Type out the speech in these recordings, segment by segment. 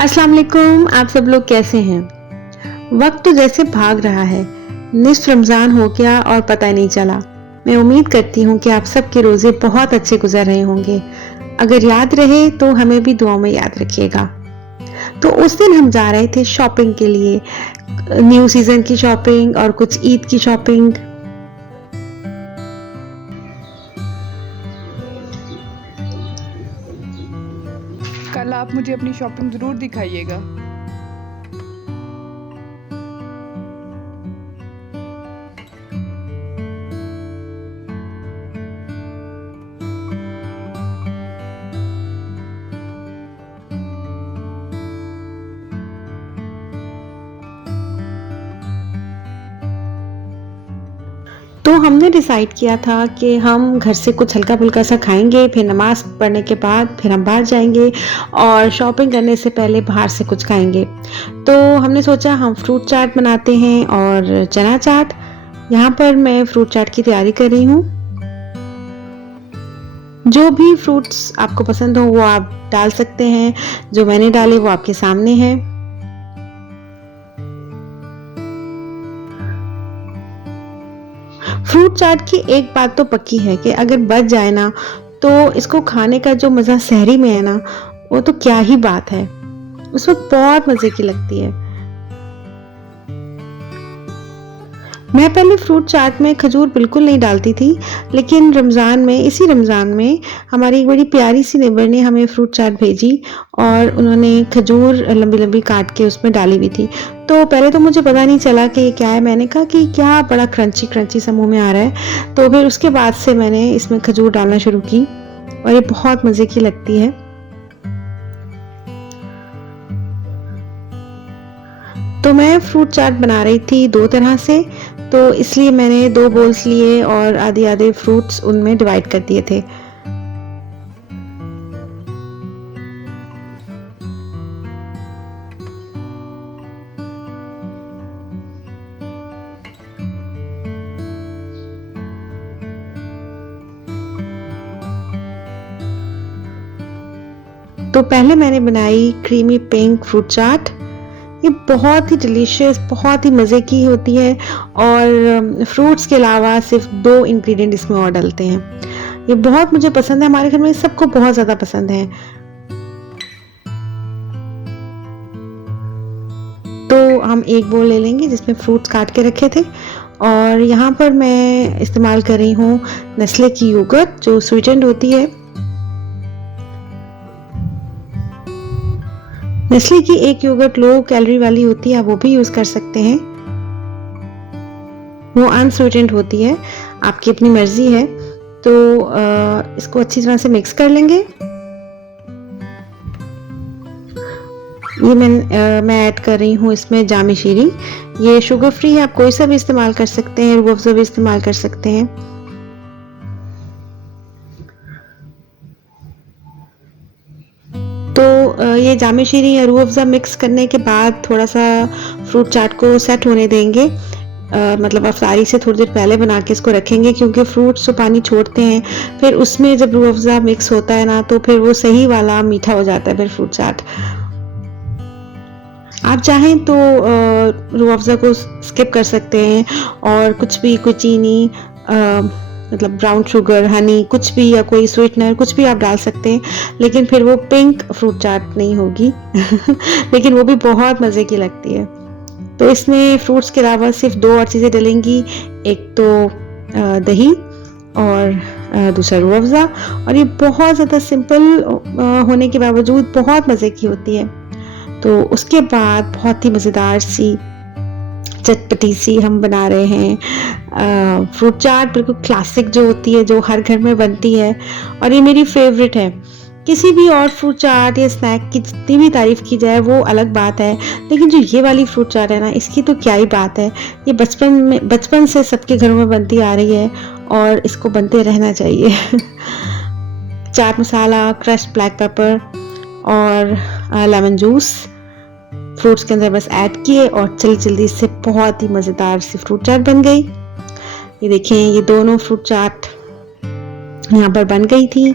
अस्सलाम वालेकुम। आप सब लोग कैसे हैं? वक्त तो जैसे भाग रहा है, निस्फ रमज़ान हो गया और पता ही नहीं चला। मैं उम्मीद करती हूँ कि आप सबके रोज़े बहुत अच्छे गुजर रहे होंगे। अगर याद रहे तो हमें भी दुआओं में याद रखिएगा। तो उस दिन हम जा रहे थे शॉपिंग के लिए, न्यू सीज़न की शॉपिंग और कुछ ईद की शॉपिंग। कल आप मुझे अपनी शॉपिंग ज़रूर दिखाइएगा। तो हमने डिसाइड किया था कि हम घर से कुछ हल्का-फुल्का सा खाएँगे, फिर नमाज़ पढ़ने के बाद फिर हम बाहर जाएँगे और शॉपिंग करने से पहले बाहर से कुछ खाएँगे। तो हमने सोचा हम फ्रूट चाट बनाते हैं और चना चाट। यहाँ पर मैं फ्रूट चाट की तैयारी कर रही हूँ। जो भी फ्रूट्स आपको पसंद हो वो आप डाल सकते हैं, जो मैंने डाले वो आपके सामने हैं। फ्रूट चाट की एक बात तो पक्की है कि अगर बच जाए ना, तो इसको खाने का जो मज़ा सहरी में है ना, वो तो क्या ही बात है। उस वक़्त बहुत मज़े की लगती है। मैं पहले फ्रूट चाट में खजूर बिल्कुल नहीं डालती थी, लेकिन इसी रमज़ान में हमारी एक बड़ी प्यारी-सी नेबर ने हमें फ्रूट चाट भेजी और उन्होंने खजूर लंबी-लंबी काट के उसमें डाली हुई थी। तो पहले तो मुझे पता नहीं चला कि ये क्या है, मैंने कहा कि क्या बड़ा क्रंची-क्रंची सा मुँह में आ रहा है। तो फिर उसके बाद से मैंने इसमें खजूर डालना शुरू की और ये बहुत मज़े की लगती है। तो मैं फ्रूट चाट बना रही थी 2 तरह से, तो इसलिए मैंने 2 बोल्स लिए और आधे-आधे फ्रूट्स उनमें डिवाइड कर दिए थे। तो पहले मैंने बनाई क्रीमी पिंक फ्रूट चाट। ये बहुत ही डिलीशियस, बहुत ही मज़े की होती है और फ्रूट्स के अलावा सिर्फ 2 इंग्रेडिएंट इसमें और डलते हैं। ये बहुत मुझे पसंद है, हमारे घर में सबको बहुत ज़्यादा पसंद है। तो हम एक बोल ले लेंगे जिसमें फ्रूट्स काट के रखे थे और यहाँ पर मैं इस्तेमाल कर रही हूँ नेस्ले की योगर्ट जो स्वीटेंड होती है। नेस्ले की एक योगर्ट लो कैलोरी वाली होती है, आप वो भी यूज़ कर सकते हैं। वो अनस्वीटेंड होती है, आपकी अपनी मर्ज़ी है। तो इसको अच्छी तरह से मिक्स कर लेंगे। ये मैं ऐड कर रही हूँ इसमें जाम शीरी। ये शुगर फ्री है, आप कोई सा भी इस्तेमाल कर सकते हैं, रूह अफ़ज़ा भी इस्तेमाल कर सकते हैं। तो ये जाम शीरी या रूह अफ़ज़ा मिक्स करने के बाद थोड़ा-सा फ्रूट चाट को सेट होने देंगे। मतलब अफ़्तारी से थोड़ी देर पहले बना के इसको रखेंगे क्योंकि फ्रूट्स जो पानी छोड़ते हैं, फिर उसमें जब रूह अफ़ज़ा मिक्स होता है ना, तो फिर वो सही वाला मीठा हो जाता है फिर फ्रूट चाट। आप चाहें तो रूह अफ़ज़ा को स्किप कर सकते हैं और कुछ भी, कोई चीनी मतलब ब्राउन शुगर, हनी कुछ भी या कोई स्वीटनर कुछ भी आप डाल सकते हैं, लेकिन फिर वो पिंक फ्रूट चाट नहीं होगी। लेकिन वो भी बहुत मज़े की लगती है। तो इसमें फ्रूट्स के अलावा सिर्फ 2 और चीज़ें डलेंगी, एक तो दही और दूसरा रूह अफ़ज़ा और ये बहुत ज़्यादा सिंपल होने के बावजूद बहुत मज़े की होती है। तो उसके बाद बहुत ही मज़ेदार सी चटपटी सी हम बना रहे हैं फ्रूट चाट, बिल्कुल क्लासिक जो होती है, जो हर घर में बनती है और ये मेरी फेवरेट है। किसी भी और फ्रूट चाट या स्नैक की जितनी भी तारीफ़ की जाए वो अलग बात है, लेकिन जो ये वाली फ्रूट चाट है ना, इसकी तो क्या ही बात है। ये बचपन से सबके घरों में बनती आ रही है और इसको बनते रहना चाहिए। Chaat masala, crushed black pepper और लेमन जूस फ्रूट्स के अंदर बस ऐड किए और जल्दी से बहुत ही मज़ेदार सी फ्रूट चाट बन गई। ये देखें, ये दोनों फ्रूट चाट यहाँ पर बन गई थी।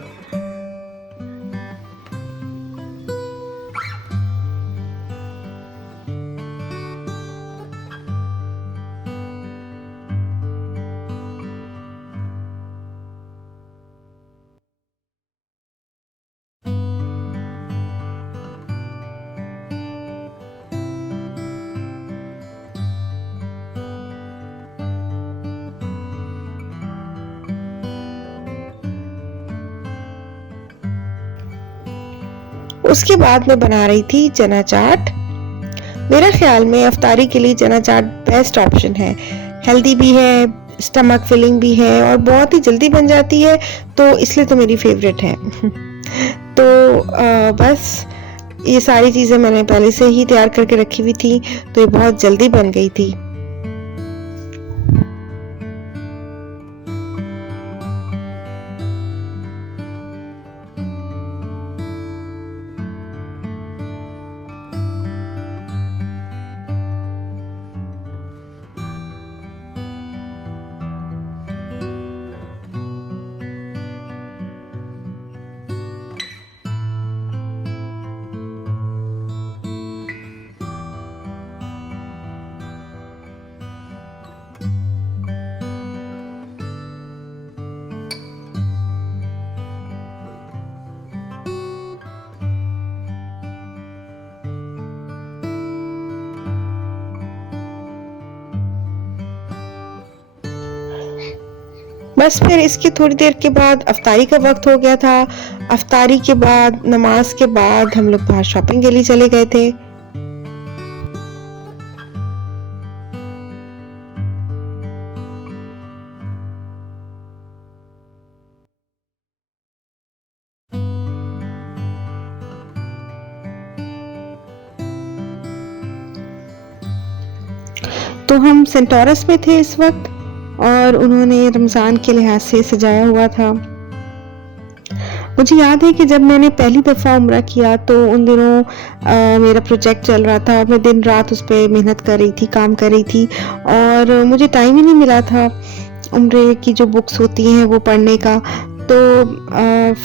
उसके बाद मैं बना रही थी चना चाट। मेरा ख्याल में अफ्तारी के लिए चना चाट बेस्ट ऑप्शन है, हेल्दी भी है, स्टमक फिलिंग भी है और बहुत ही जल्दी बन जाती है, तो इसलिए तो मेरी फेवरेट है। तो बस ये सारी चीज़ें मैंने पहले से ही तैयार करके रखी हुई थी, तो ये बहुत जल्दी बन गई थी। बस फिर इसके थोड़ी देर के बाद अफ्तारी का वक्त हो गया था। अफ्तारी के बाद, नमाज के बाद हम लोग बाहर शॉपिंग के लिए चले गए थे। तो हम सेंटोरस में थे इस वक्त और उन्होंने रमज़ान के लिहाज से सजाया हुआ था। मुझे याद है कि जब मैंने पहली दफ़ा उम्रा किया तो उन दिनों मेरा प्रोजेक्ट चल रहा था और मैं दिन रात उस पर मेहनत कर रही थी, काम कर रही थी और मुझे टाइम ही नहीं मिला था उम्रे की जो बुक्स होती हैं वो पढ़ने का। तो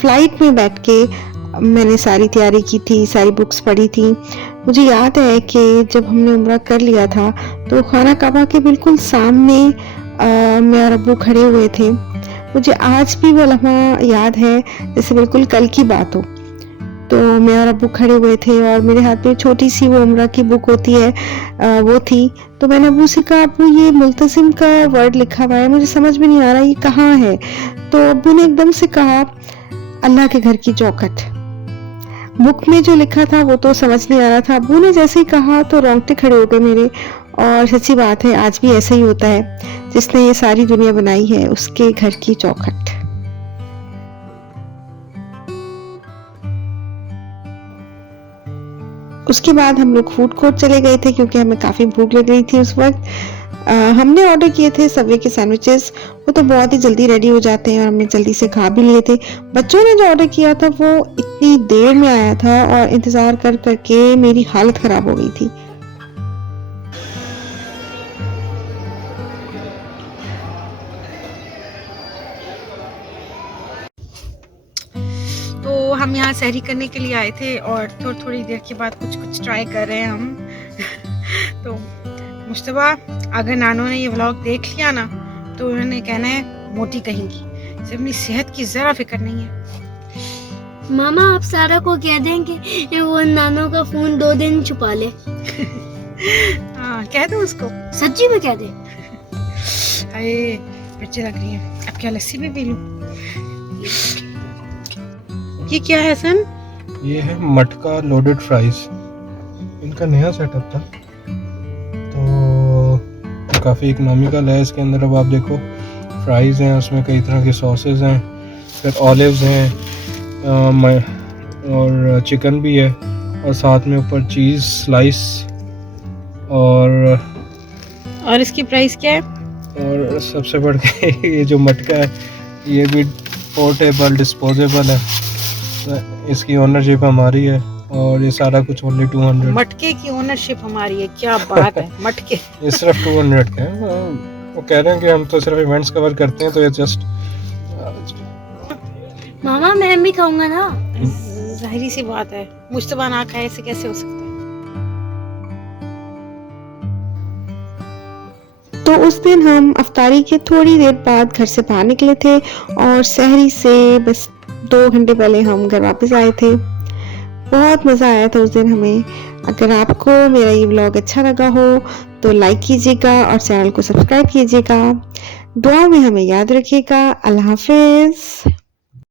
फ़्लाइट में बैठ के मैंने सारी तैयारी की थी, सारी बुक्स पढ़ी थी। मुझे याद है कि जब हमने उम्रा कर लिया था तो खाना काबा के बिल्कुल सामने मैं और अब्बू खड़े हुए थे। मुझे आज भी वो लम्हा याद है जैसे बिल्कुल कल की बात हो। तो मैं और अब्बू खड़े हुए थे और मेरे हाथ में छोटी सी वो उम्रा की बुक होती है वो थी। तो मैंने अब्बू से कहा, अब्बू ये मुल्तजिम का वर्ड लिखा हुआ है, मुझे समझ में नहीं आ रहा ये कहाँ है। तो अब्बू ने एकदम से कहा, अल्लाह के घर की चौखट। बुक में जो लिखा था वो तो समझ नहीं आ रहा था। अब्बू ने जैसे ही कहा तो रोंगटे खड़े हो गए मेरे। और सच्ची बात है, आज भी ऐसा ही होता है, जिसने ये सारी दुनिया बनाई है उसके घर की चौखट। उसके बाद हम लोग फूड कोर्ट चले गए थे क्योंकि हमें काफ़ी भूख लग रही थी उस वक्त। हमने ऑर्डर किए थे सबवे के सैंडविचेस, वो तो बहुत ही जल्दी रेडी हो जाते हैं और हमने जल्दी से खा भी लिए थे। बच्चों ने जो ऑर्डर किया था वो इतनी देर में आया था और इंतज़ार कर करके मेरी हालत ख़राब हो गई थी। तो हम यहाँ सहरी करने के लिए आए थे और थोड़ी देर के बाद कुछ ट्राई कर रहे हैं हम। तो मुश्तबा, अगर नानू ने ये व्लॉग देख लिया ना तो उन्होंने कहना है मोटी कहेंगी, इसे अपनी सेहत की ज़रा फिक्र नहीं है। मामा आप सारा को कह देंगे वो नानू का फोन 2 दिन छुपा ले। हाँ, कह दो उसको, सच्ची में कह दे। अरे बच्चे लग रही है, अब क्या लस्सी भी पी लूं? ये क्या है सन? ये है मटका लोडेड फ्राइज, इनका नया सेटअप था तो काफ़ी इकोनॉमिकल है। इसके अंदर अब आप देखो फ्राइज़ हैं, उसमें कई तरह के सॉसेज हैं, फिर ऑलिव्स हैं और चिकन भी है और साथ में ऊपर चीज़ स्लाइस और इसकी प्राइस क्या है? और सबसे बढ़ के ये जो मटका है ये भी पोर्टेबल डिस्पोजेबल है, इसकी ओनरशिप हमारी है और ये सारा कुछ ओनली 200। मटके की ओनरशिप हमारी है, क्या बात है। मटके ये सिर्फ 200 के हैं। वो कह रहे हैं कि हम तो सिर्फ इवेंट्स कवर करते हैं, तो ये जस्ट मामा मैं भी खाऊंगा ना। जाहिर सी बात है, मुश्तबा ना खाए ऐसे कैसे हो सकता है। तो उस दिन हम अफ्तारी के थोड़ी देर बाद घर से बाहर निकले थे और सहरी से बस 2 घंटे पहले हम घर वापस आए थे। बहुत मज़ा आया था उस दिन हमें। अगर आपको मेरा ये व्लॉग अच्छा लगा हो तो लाइक कीजिएगा और चैनल को सब्सक्राइब कीजिएगा। दुआ में हमें याद रखिएगा। अल्लाह हाफिज़।